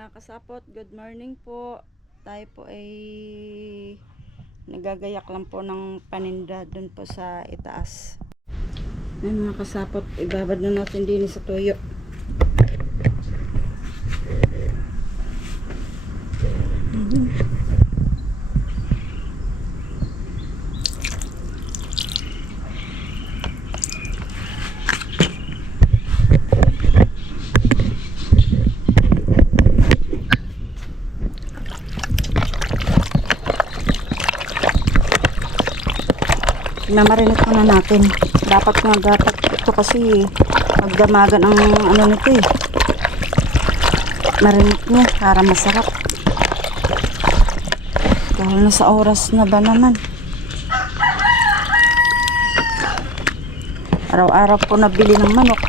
mga kasapot, good morning po. Tayo po ay nagagayak lang po ng paninda dun po sa itaas. Ayan mga kasapot, ibabad na natin din sa tuyo. Namarinig muna natin. Dapat ito kasi magdamagan ang ano nito eh. Marinig niya para masarap. Dahil na sa oras na ba naman. Araw-araw po nabili ng manok.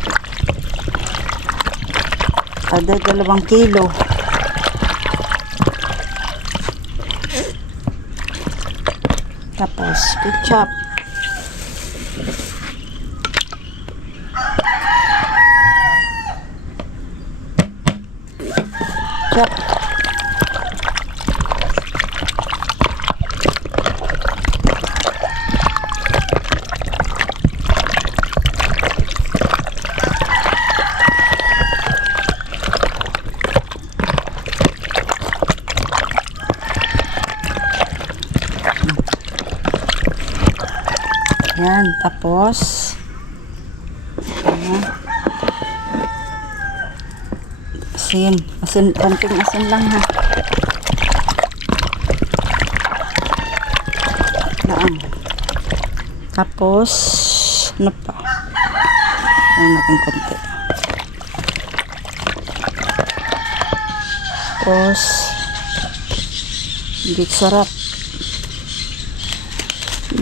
Kada 2 kilo. Tapos ketchup. Ketchup. Yan, tapos asin, konting asin lang ha. Yan. Tapos ano pa? Ayan natin konti. Tapos hindi sarap.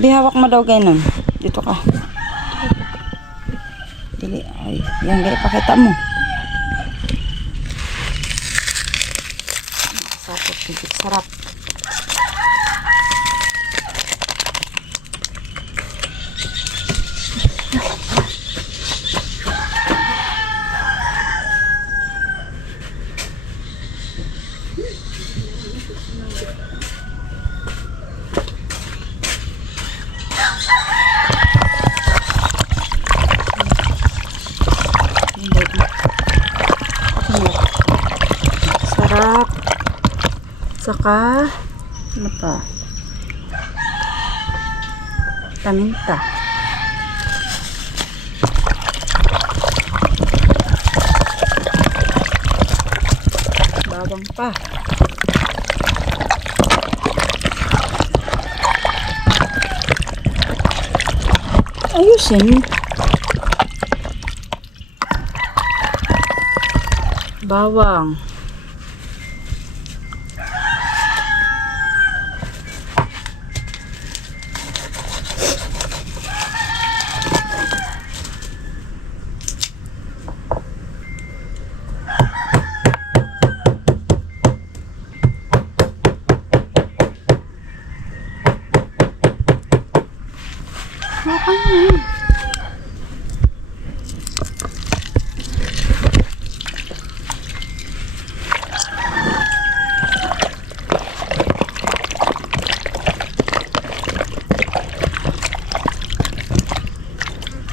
Bihawak mo daw ganun. Dito ka. Dili. Ay, yan gaya pakita mo. Sarap. Sarap. Saka ano pa? Paminta. Bawang pa. Ayusin. Bawang.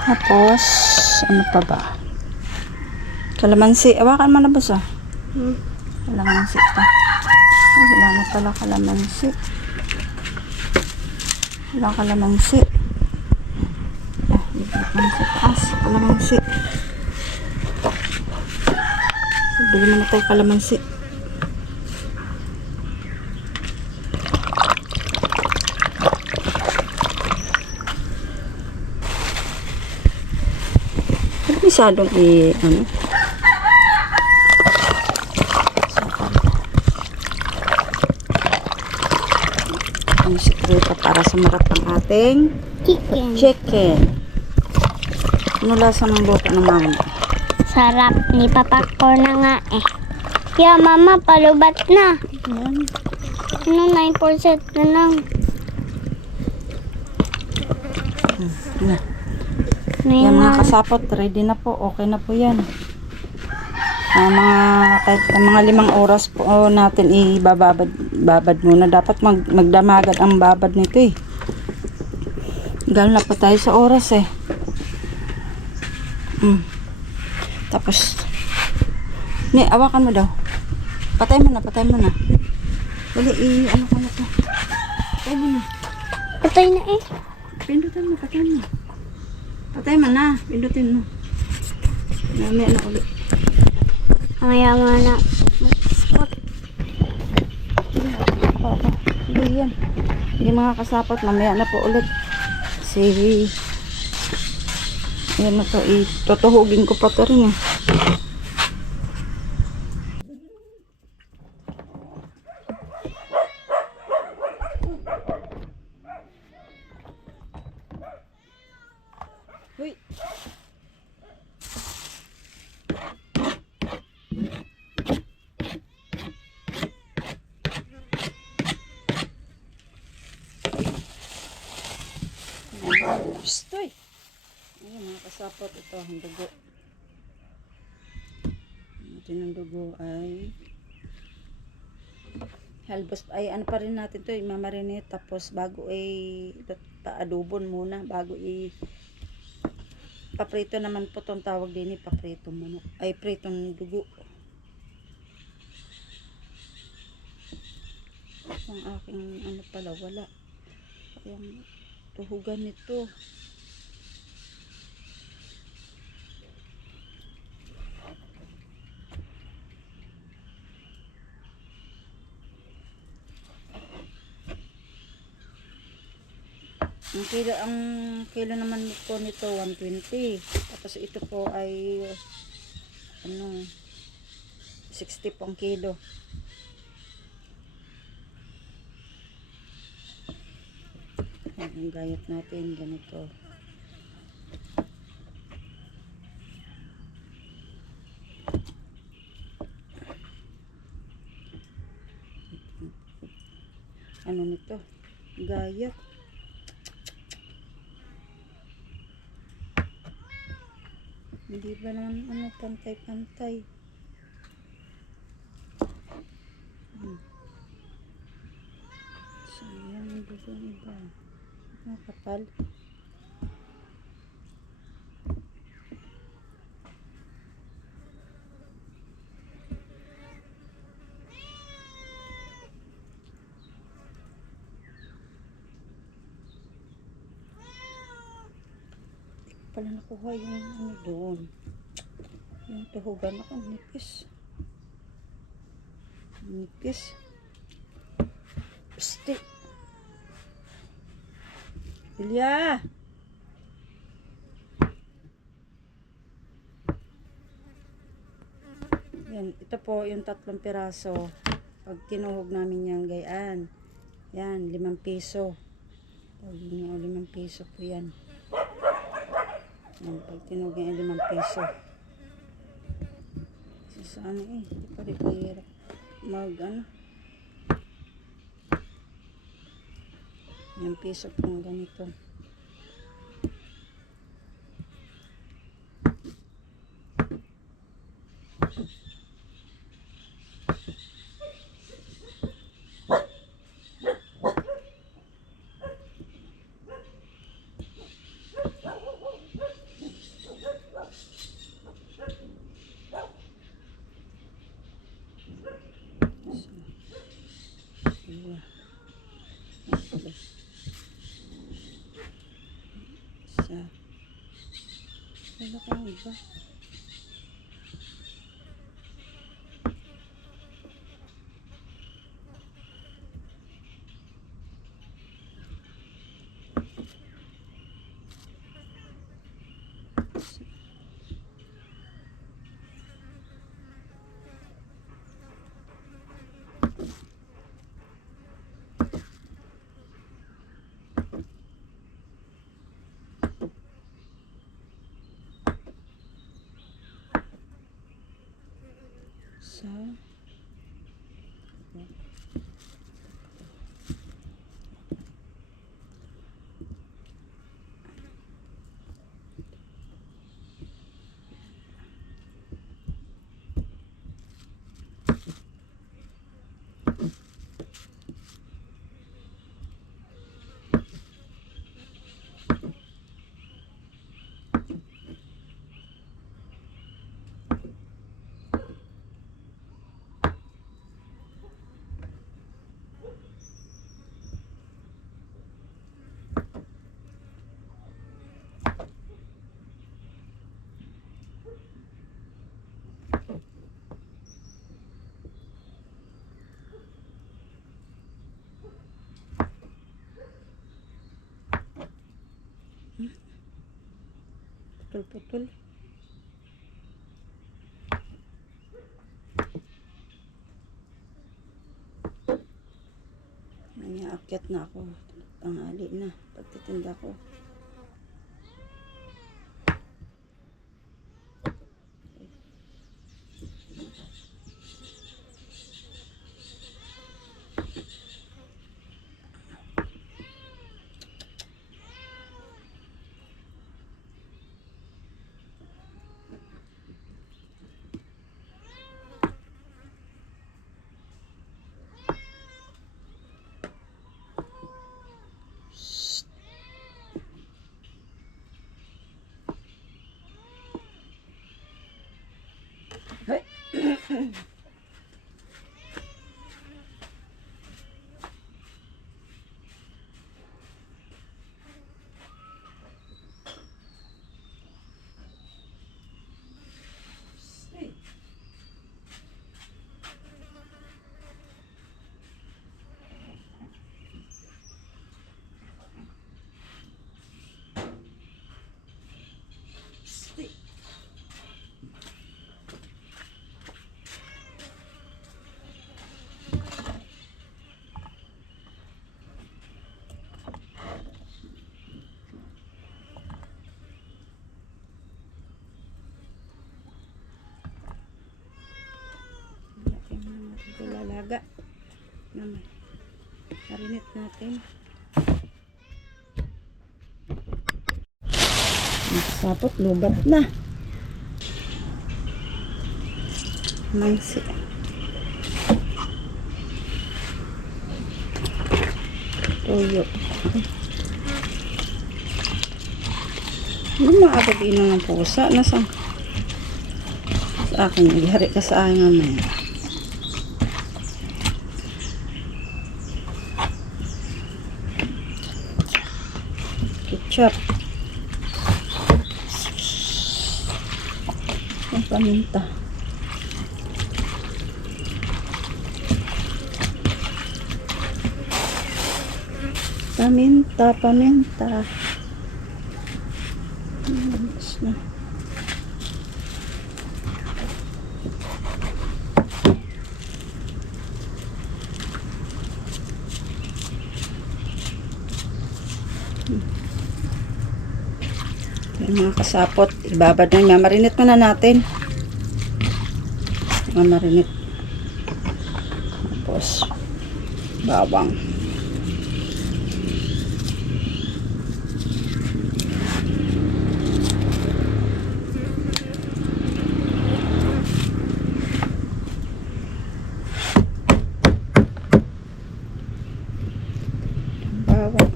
Tapos ano pa ba? Kalamansi. Awakan mo na ba sa? Kalamansi pa. Ay, wala na pala kalamansi. Wala kalamansi. Kalamansi. Bili mo na tayo kalamansi. Masyadong ano? Ang sikreto para sumarap ang ating chicken. Ano lasa ng luto ng mama? Sarap. Ni papa ko na nga eh. Yeah, mama, palubat na. Yan. Ano, 9% na lang. Yan mga kasapot, ready na po. Okay na po yan. Mga kahit mga 5 oras po natin babad muna. Dapat magdamagad ang babad nito eh. Gal na pa tayo sa oras eh. Tapos awakan mo daw. Patay mo na. Dali, ano ka na to? Patay mo na. Patay na eh. Pindutin mo, patay mo. Patay mo na, pindutin mo. Mamaya na ulit. Mamaya na. Spot. Hindi yan. Hindi mga kasapot, mamaya na po ulit. Sige. Yan na to, itutuhugin ko pa to rin eh. Uy. Stoy. Ayun mga kasapot, ito ang dugo. Ito ng dugo ay halbos ay ano pa rin natin to, imamarinate tapos bago paadobon muna bago paprito naman po tong tawag din paprito muna ay pritong dugo. Ang aking ano pala wala yung tuhugan nito. Ang kilo naman po nito 120. Tapos ito po ay 60 pong kilo. Ang gayat natin ganito. Ano nito? Gayat. Hindi ba naman pantay-pantay? Sayang ang dugo ng iba. Nakapal. Pala nakuha yung ano doon. Yung tuhugan ako, nipis. Nipis. Psti. Ilya! Yan, ito po yung 3 piraso. Pag tinuhog namin yung gayaan. Yan, 5 piso. Pag 5 piso po yan. Yan, pag tinuhog yung 5 piso. Sa ano hindi pa rin mahirap yung piso pong ganito. Wala kang iba. Sa putol-putol. May aakyat na ako. Tanghali na. Pagtitinda ko. Hey. Lalaga naman. Marinate natin. Sapot, lubat na. Mansi. Toyo. Hindi maagad inang ng pusa. Nasaan? Sa akin. Ilahari ka sa akin naman. Ketchup. Ang paminta. Paminta. Labas na. Yung mga kasapot, ibabad na. Mamarinate muna natin. Mamarinate. Tapos, bawang. Bawang.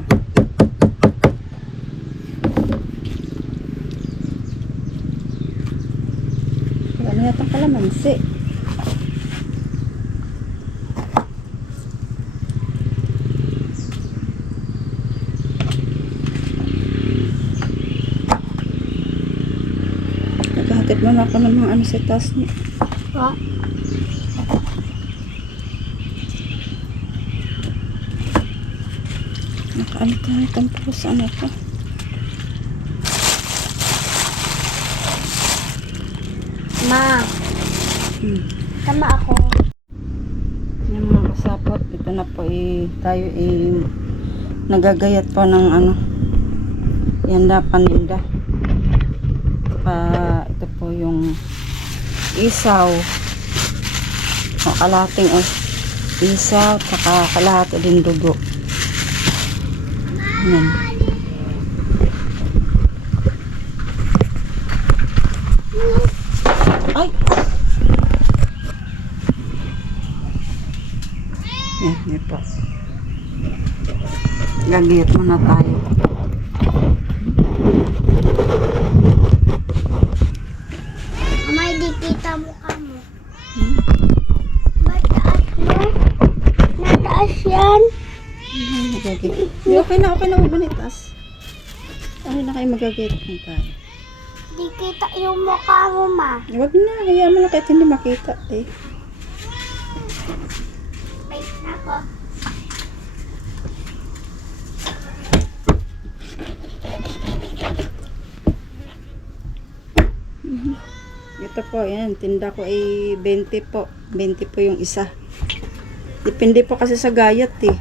Wala na yatang kalamansi. Naghahatid mo na ako ng mga ano sa taas niya. Oh. Nakaalitan itong pusa na ito. Ma, tama ako. Yung mga kasapot, ito na po tayo nagagayat po ng ano, yanda paninda. Ito po yung isaw. O kalating isaw, saka kalahati din dugo. Yan. Ay! Yan po. Gagayat muna tayo. May di kita mukha mo. Mataas mo? Nataas yan? Magagayat. Okay na. Huwag manitas. Okay na kayo magagayat na tayo. Di kita yung mukha mo, ma. Huwag na. Kaya mo na kahit hindi makita eh. Wait na ko. po, yan. Tinda ko ay 20 po. 20 po yung isa. Depende po kasi sa gayat eh.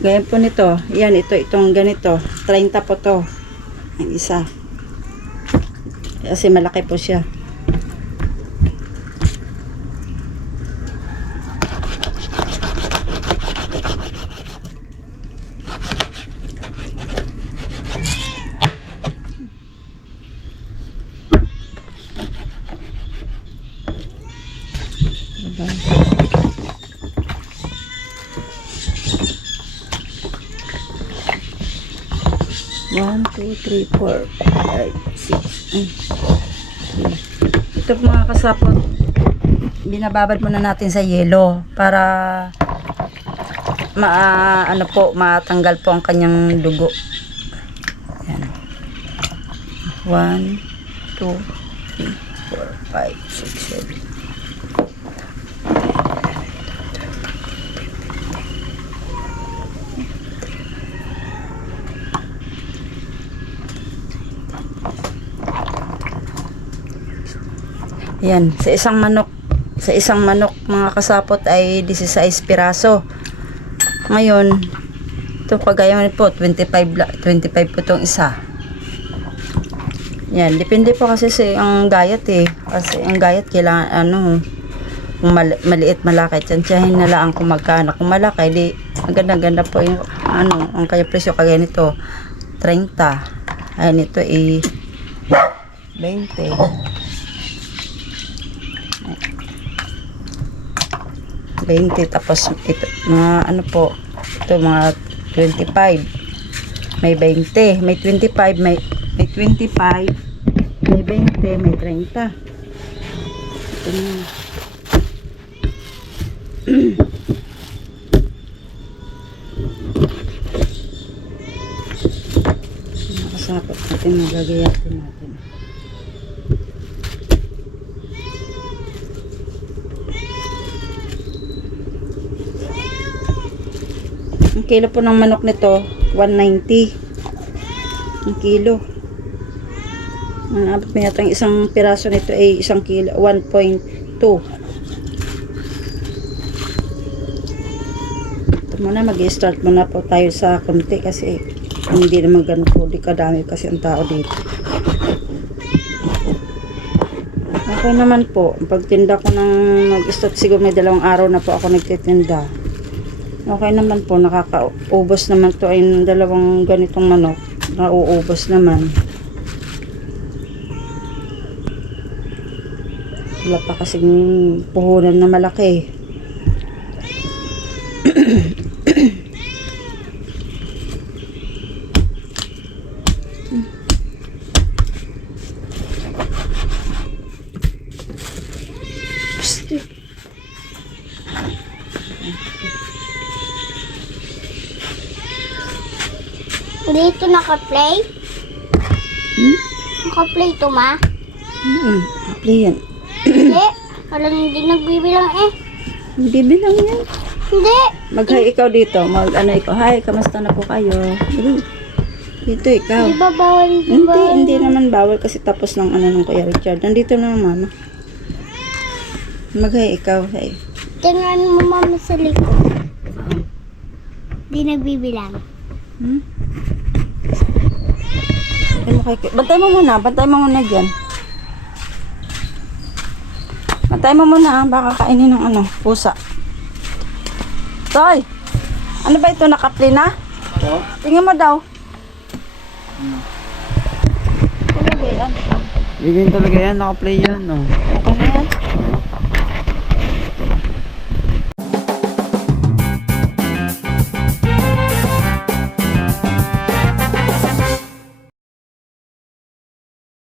Gaya po nito. Yan, itong ganito. 30 po to. Ang isa. Kasi malaki po siya. One, two, three, 4, 5, 6. Ito po mga kasapot, binababad muna natin sa yelo para matanggal po ang kanyang dugo. Yan. 1, 2, 3, 4, 5, 6, 7. Yan, sa isang manok mga kasapot ay 16 piraso. Ngayon, ito pagayon po 25 po itong isa. Yan, depende po kasi sa ang gayat eh. Kasi ang gayat kailangan kung maliit malaki, tsansyahin na lang kung magkano. Kung malaki, di maganda po yung ang kanya presyo kagaya nito 30. Ayan, ito eh 20 tapos ito mga ito mga 25, may 20, may 25, may 25, may 20, may 30. Ito na. Nakasapot natin, magagayatin natin. Ang kilo po ng manok nito, 190. Ang kilo. Ang abot mo yata isang piraso nito ay 1 kilo, 1.2. Ito muna, mag-start muna po tayo sa konti kasi hindi naman ganun po, di kadami kasi ang tao dito. Okay naman po, pagtinda ko ng mag-start siguro may 2 araw na po ako nagtitinda. Okay naman po, nakakaubos naman to ay 2 ganitong manok. Nauubos naman. Wala pa kasing puhunan na malaki. Dito naka-play? Naka-play to, ma? Play yan. Hindi. Walang hindi nagbibilang eh. Hindi bilang yan. Hindi. Mag-hi ikaw dito. Ikaw. Hi, kamusta na po kayo? Dito ikaw. Di ba bawal? Hindi naman bawal kasi tapos ng ng Kuya Richard. Nandito na ang mama. Mag-hi ikaw. Hi. Tingnan mo, mama, sa likod. Di nagbibilang. Bantay mo muna dyan. Bantay mo muna, baka kainin ng pusa. Toy! Ano ba ito, naka-play na? Tingnan mo daw. Bigyan talaga yan, naka-play yan. No? Okay na yan.